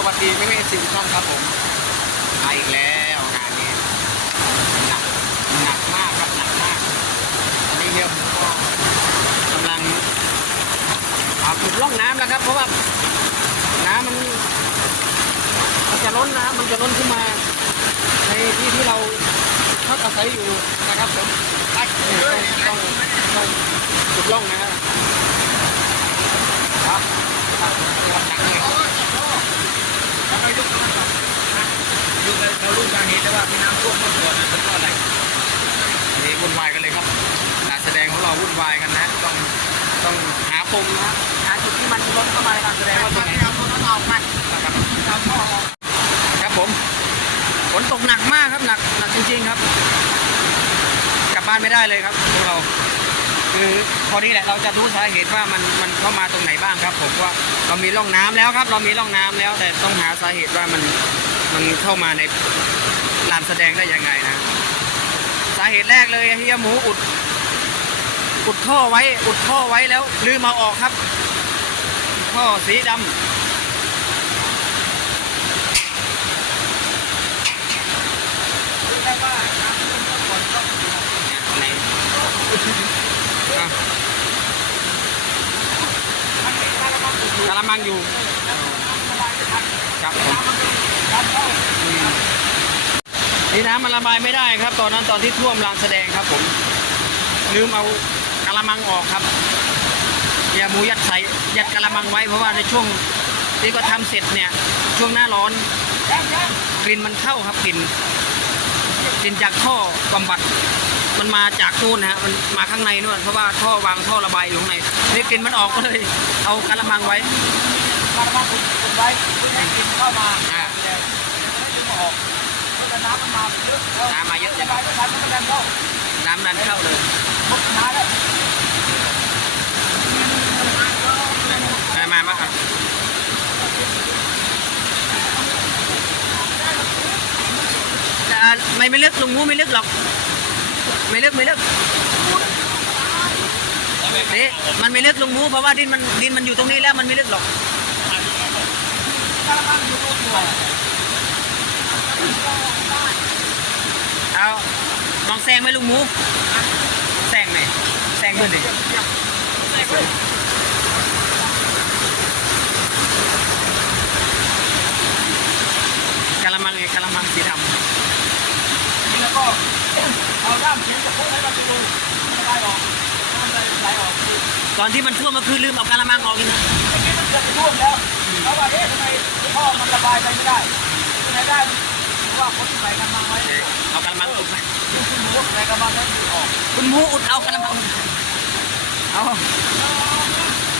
สวัสดีแม่แม่สิท่านครับผมมาอีกแล้วงานนี้หนักหนักมากครับหนักมากตอนนี้เฮียผมก็กำลังอาขุดร่องน้ำแล้วครับ เพราะว่าน้ำมันมันจะล้นน้ำมันจะล้นขึ้นมา ในที่ที่เราพักอาศัยอยู่นะครับผมต้องต้องต้องขุดร่องนะครับครับครับนี่ครับหนักเลย ดูเลยเรารู้สาเหตุแต่ว่าพี่น้ำท่วมเมื่อก่อนนะเป็นเพราะอะไรนี่วุ่นวายกันเลยครับการแสดงของเราวุ่นวายกันนะต้องต้องหาปมนะหาจุดที่มันล้นเข้ามาในการแสดงว่าตรงไหนเอาตัวนั้นออกมานะครับเอาท่อออกครับผมฝนตกหนักมากครับหนักหนักจริง ๆครับกลับบ้านไม่ได้เลยครับพวกเราคือพอนี้แหละเราจะรู้สาเหตุว่ามันมันเข้ามาตรงไหนบ้างครับ ผมว่าเรามีร่องน้ำแล้วครับ เรามีร่องน้ำแล้ว แต่ต้องหาสาเหตุว่ามัน มันเข้ามาในลานแสดงได้ยังไงนะ สาเหตุแรกเลยเฮียหมูอุด อุดท่อไว้ อุดท่อไว้แล้วลืมมาออกครับ ท่อสีดำรู้ได้ว่าน้ำท่วมเมื่อก่อนก็ไหนอะมันเป็นการระบายอยู่กะละมังอยู่ระบายไม่ทันครับผม น้ำมันเป็นการท่ออืมนี่น้ำมันระบายไม่ได้ครับ ตอนนั้นตอนที่ท่วมลานแสดงครับ ผมลืมเอากะละมังออกครับอย่าหมูยัดใส่ยัดกะละมังไว้เพราะว่าในช่วงที่ก็ทำเสร็จเนี่ย ช่วงหน้าร้อนแย่งแย่งกลิ่นมันเข้าครับกลิ่นกลิ่นจากท่อบำบัดมันมาจากตู้นนะฮะมันมาข้างในนู่นเพราะว่าท่อวางท่อระบายอยู่ข้างในนี่กลิ่นมันออกก็เลย เอากะละมังไว้การระบายถูกกดไว้เพื่อให้กินเข้ามา น้ำมันมาเยอะน้ำมาเยอะระบามมันก็ดันเข้าน้ำดันเข้าเลยมดมาแล้วมามามาครับอ่ไม่ไม่ลึกลุงงูไม่ลึกหรอก ไม่ลึกไม่ลึกนี่มันไม่ลึกลุงงูเพราะว่าดินมันดินมันอยู่ตรงนี้แล้วมันไม่ลึกหรอการระบายอยู่ตรงนี้เอาลองแซงไหมลุงหมูแซงไหมแซงด้วยดิกะละมังไงกะละมังสีดนี่แล้วก็เอาด้ามเขียนจะพุ่งให้มันไปดูไม่ได้หรอกมันจะไหลออกคือำตอนที่มันท่วมก็คือลืมเอากะละมังออกนี่นะตรงนี้มันเกือบจะท่วมแล้วแล้วว่าเอ๊ะทำไมท่อมันระบายไปไม่ได้ที่ไหนได้ ว่าคนใส่กันมังไว้เอากะละมังอุดไหมคุณมูใส่กันมังไว้ไม่ออกคุณหมูอุดเอากะละมังเอา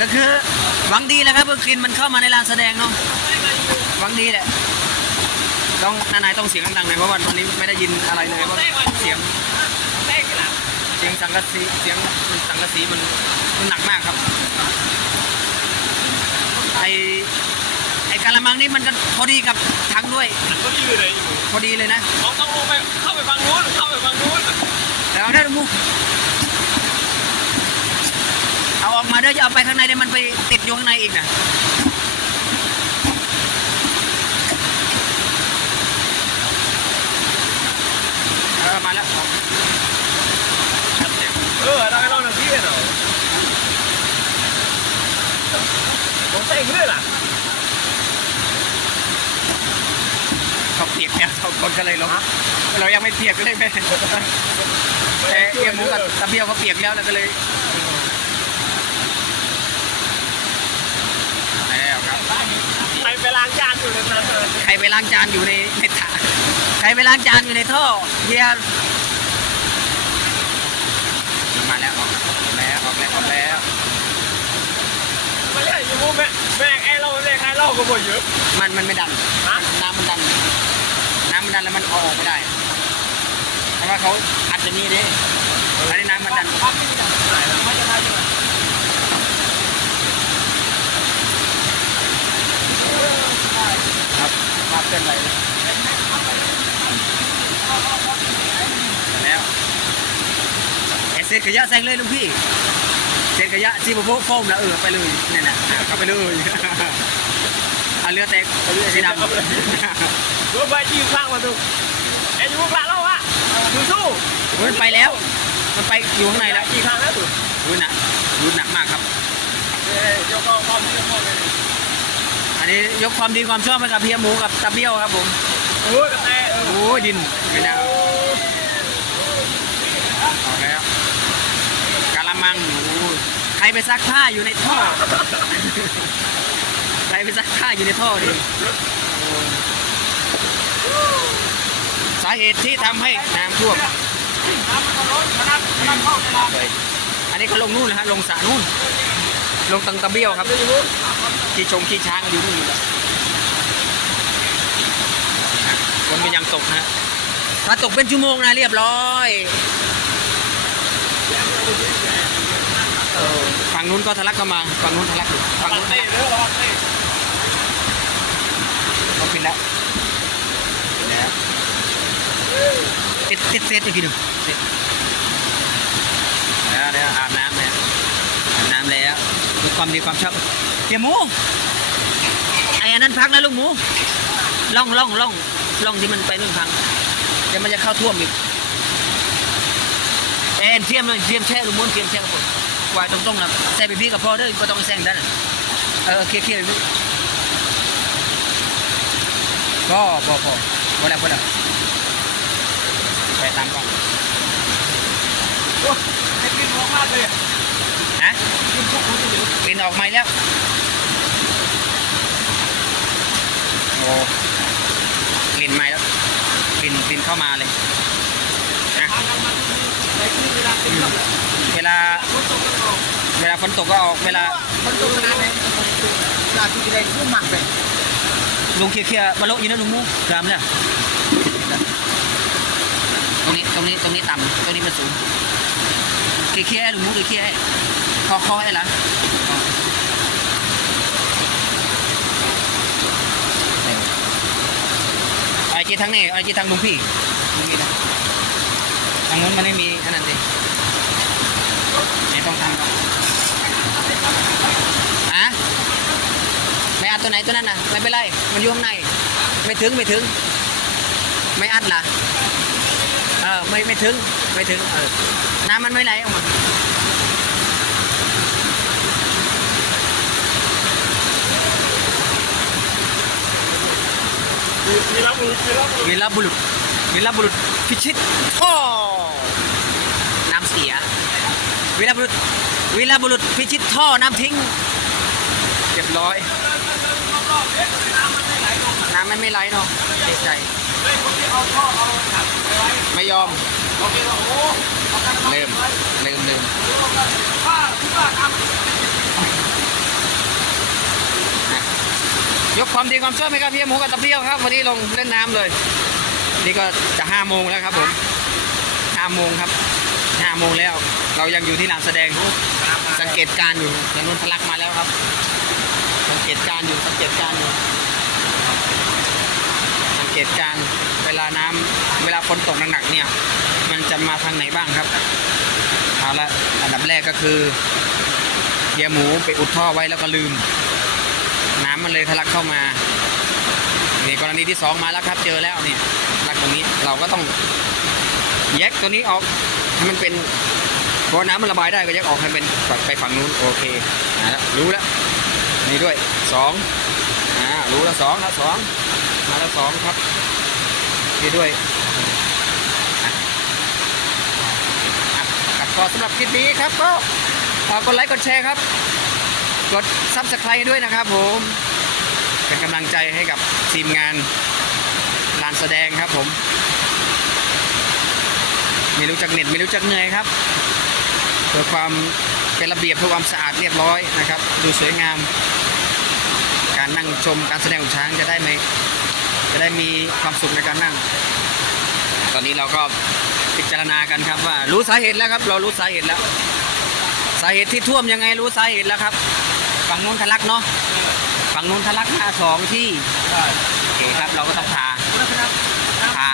ก็คือหวังดีแหล้วครับเมื่อกลิ่นมันเข้ามาในลานแสดงเนาะหวังดีแหละต้องนายต้องเสียงดังๆหน่อยเพราะว่าตอนนี้ไม่ได้ยินอะไรเลยว่าะเสียงเสียงสังกะสีเสียงสังกะสีมันมันหนักมากครับไอ กะละมังนี่มันจะพอดีกับถังด้วยก็ยืดเลยอยู่พอดีเลยนะเขาต้องลงไปเข้าไปฝั่งนู้นเข้าไปฝั่งนู้นแล้วได้มุกเอาออกมาเด้อจะเอาไปข้างในเดี๋ยวมันไปติดอยู่ข้างในอีกนะเออมาแล้วเออได้ลองหนึ่งที่เหรอผมเต้นเรื่อยล่ะ เขาเปียก คนก็เลยลงเรายังไม่เปียกก็เลยไม่แต่เอียหมูกับตะเบียวเขาเปียกแล้วแล้วก็เลยแล้วครับไปไปล้างจานอยู่เลยนใครไปล้างจานอยู่ในในถาดใครไปล้างจานอยู่ในท่อเฮียมาแล้วออกแล้วออกแล้วออกแล้วมาเรียกอยู่มูแม่แม่ไอ้เราแม่ไอ้เราก็บ่เยอะมันมันไม่ดันฮะ มันดันแล้วมันออกไม่ได้เพราะว่าเขาอัดอย่างนี้ดิอันนี้น้ำมันดันพักที่จะไหลไม่จะได้ยังไงครับเต้นไหลแล้วเอเซขยะแซงเลยลุงพี่เศษขยะซีโบโฟโฟมนะเออไปเลยเนี่ยนะเอาไปเลย เอาเรือรือแตกสีดำรถไฟยืนข้างมาดูไอ้ยูกละเราอะสู้มันไปแล้ว มันไปอยู่ข้างในแล้วกี่ครั้งแล้วสุดรู้หนักรู้หนักมากครับเอ้ยยกกองความที่พ่อเลยอันนี้ยกความดีความชอบให้กับเพียหมูกับตาเบี้ยวครับผมโอ้ยกระแตเออโอ้ยดินไม่น่าออกแล้วกะละมังโอ้ยใครไปซักผ้าอยู่ในท่อ ใครไปซักผ้าอยู่ในท่อดิสาเหตุที่ทำให้น้ำท่วม น้ำมันก็ล้นมานั่งมานั่งเข้าในร้านอันนี้ก็ลงนู่นนะฮะลงสระนู่น ลงตังตะเบี้ยวครับขี้ชงขี้ช้างอยู่นู่นอยู่แล้วฝนเป็นยังตกนะฮะถ้าตกเป็นชั่วโมงนะเรียบร้อยฝั่งนู้นก็ทะลักเข้ามาฝั่งนู้นทะลักอยู่ฝั่งนู้นทะเตะลัก เรือระวังเตะ ก็ปิด แล้วปิดแล้วติดติดเซตอีกทีหนึ่งเซตเดี๋ยวเดี๋ยวอาบน้ำแล้วอาบน้ำแล้วดูความดีความชอบเดี๋ยหมูไอ้อันนั้นพักนะลูกหมูล่องล่องล่องล่องที่มันไปนู่นพังเดี๋ยวมันจะเข้าท่วมอีกเอ็นเทียมเลยเทียมแช่ลูกหมูเทียมแช่กับผมวายตรงๆนะใส่ไปพี่กับพ่อเด้อก็ต้องแซงด้านนั้นเออเคลียร์เคลียร์ไปพี่ ก็พอพอพอแล้วพอแล้วไปตามกล้องโอ้ยเด็กกินหัวมากเลยอะฮะกินพวกคุณอยู่กลิ่นออกมาแล้วโอ้กลิ่นมาแล้วกลิ่นกลิ่นเข้ามาเลยนะทางน้ำมันไอ้ที่เวลากินก็แบบเวลาฝนตกก็ออกเวลาฝนตกก็ออกเวลาฝนตกขนาดไหนเวลาที่จะได้ขึ้นหมักเลย ลุงเคลียร์เคลียร์บาโลอยู่นะลุงมูกรามเนี่ยตรงนี้ตรงนี้ตรงนี้ต่ำตรงนี้มันสูงเคลียร์เคลียร์ลุงมูเคลียร์ให้คอคอให้ละไอจีทั้งนี่ไอจีทั้งลุงพี่ลุงพี่นะทางนู้นมันไม่มีอันนั้นสิไม่ต้องทำครับอะไม่อัด ตัวไหนตัวนั้นนะไม่เป็นไรมันอยู่ข้างใน ไม่ถึงไม่ถึง ไม่อัดล่ะเออไม่ไม่ถึงไม่ถึงเออน้ำมันไม่ไหลออกมามีรับมือมีรับมือวีรบุรุษวีรบุรุษพิชิตท่อน้ำเสียวีรบุรุษวีรบุรุษพิชิตท่อน้ำทิ้งเรียบร้อยน้ำ มันไม่ไหลเนาะดีใจเฮ้ยคนที่เอาท่อเอาถังไปไว้ไม่ยอมเราคิดว่าโอ้เอาการลืมลืมลืมป้าคิดว่าน้ำยกความดีความชอบให้กับพี่หมูกับตะเพียวครับ วันนี้ลงเล่นน้ำเลย นี่ก็จะห้าโมงแล้วครับผมห้าโมงครับห้าโมงแล้ว เรายังอยู่ที่ลานแสดงสังเกตการณ์อยู่ทางนู้นทะลักมาแล้วครับ สังเกตการณ์อยู่สังเกตการณ์อยู่สัง เกตการ์เวลาน้ำเวลาฝนตกหนักๆเนี่ย มันจะมาทางไหนบ้างครับเอาละอันดับแรกก็คือเฮียหมูไปอุดท่อไว้แล้วก็ลืม น้ำมันเลยทะลักเข้ามานี่กรณีที่สองมาแล้วครับ เจอแล้วเนี่ยลักตรงนี้เราก็ต้องแยกตัวนี้ออกให้มันเป็นพอน้ำมันระบายได้ก็แยกออกให้เป็นไปฝั่งนู้นโอเคอ่าแล้วรู้แล้วนี่ด้วยสองอ่ารู้แล้วสองแล้วสอง มาแล้วสองครับนี่ด้วยก็สำหรับคลิปนี้ครับก็ฝากกดไลค์กดแชร์ครับ กดซับสไครต์ด้วยนะครับผมเป็นกำลังใจให้กับทีมงานลานแสดงครับผมไม่รู้จักเหน็ดไม่รู้จักเหนื่อยครับเพื่อความเป็นระเบียบเพื่อความสะอาดเรียบร้อยนะครับ ดูสวยงาม การนั่งชมการแสดงของช้างจะได้ไม่ จะได้มีความสุขในการนั่ง ตอนนี้เราก็พิจารณากันครับว่า รู้สาเหตุแล้วครับ เรารู้สาเหตุแล้ว สาเหตุที่ท่วมยังไงรู้สาเหตุแล้วครับฝั่งนู้นทะลักเนาะฝั่งนู้นทะลักมาสองที่โอเคครับเราก็ต้องผ่าลักษณะน้ำผ่า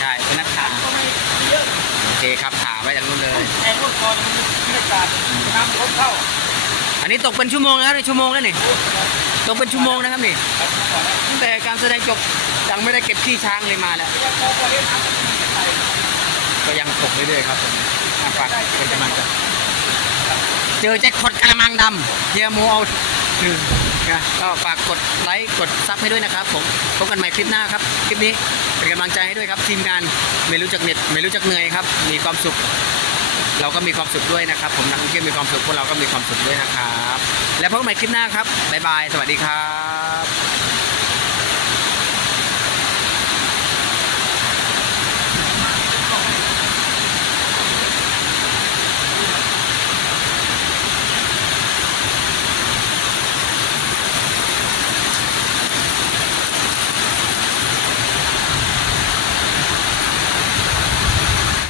ใช่เป็นนักผ่าก็ไม่เยอะโอเคครับผ่าไว้อย่างนู้นเลยแอนนวดคอมันไม่ได้สาน้ำล้นเข้า อันนี้ตกเป็นชั่วโมงแล้วนี่ชั่วโมงแล้วนี่ ตกเป็นชั่วโมงนะครับนี่ตั้งแต่การแสดงจบยังไม่ได้เก็บขี้ช้างเลยมาแล้วยังโกงกว่านี้น้ำมันไม่ใส่ก็ยังตกเรื่อยๆครับผมอะฝากเป็นกำลังใจเจอแจ็คพอตกระมังดำเฮียโมเอาหนึ่งนะก็ฝากกดไลค์กดซับให้ด้วยนะครับผมพบกันใหม่คลิปหน้าครับ คลิปนี้เป็นกำลังใจให้ด้วยครับ ทีมงานไม่รู้จักเหน็ดไม่รู้จักเหนื่อยครับ มีความสุข เราก็มีความสุขด้วยนะครับ ผมนักท่องเที่ยวมีความสุขพวกเราก็มีความสุขด้วยนะครับ แล้วพบกันใหม่คลิปหน้าครับบ๊ายบาย สวัสดีครับ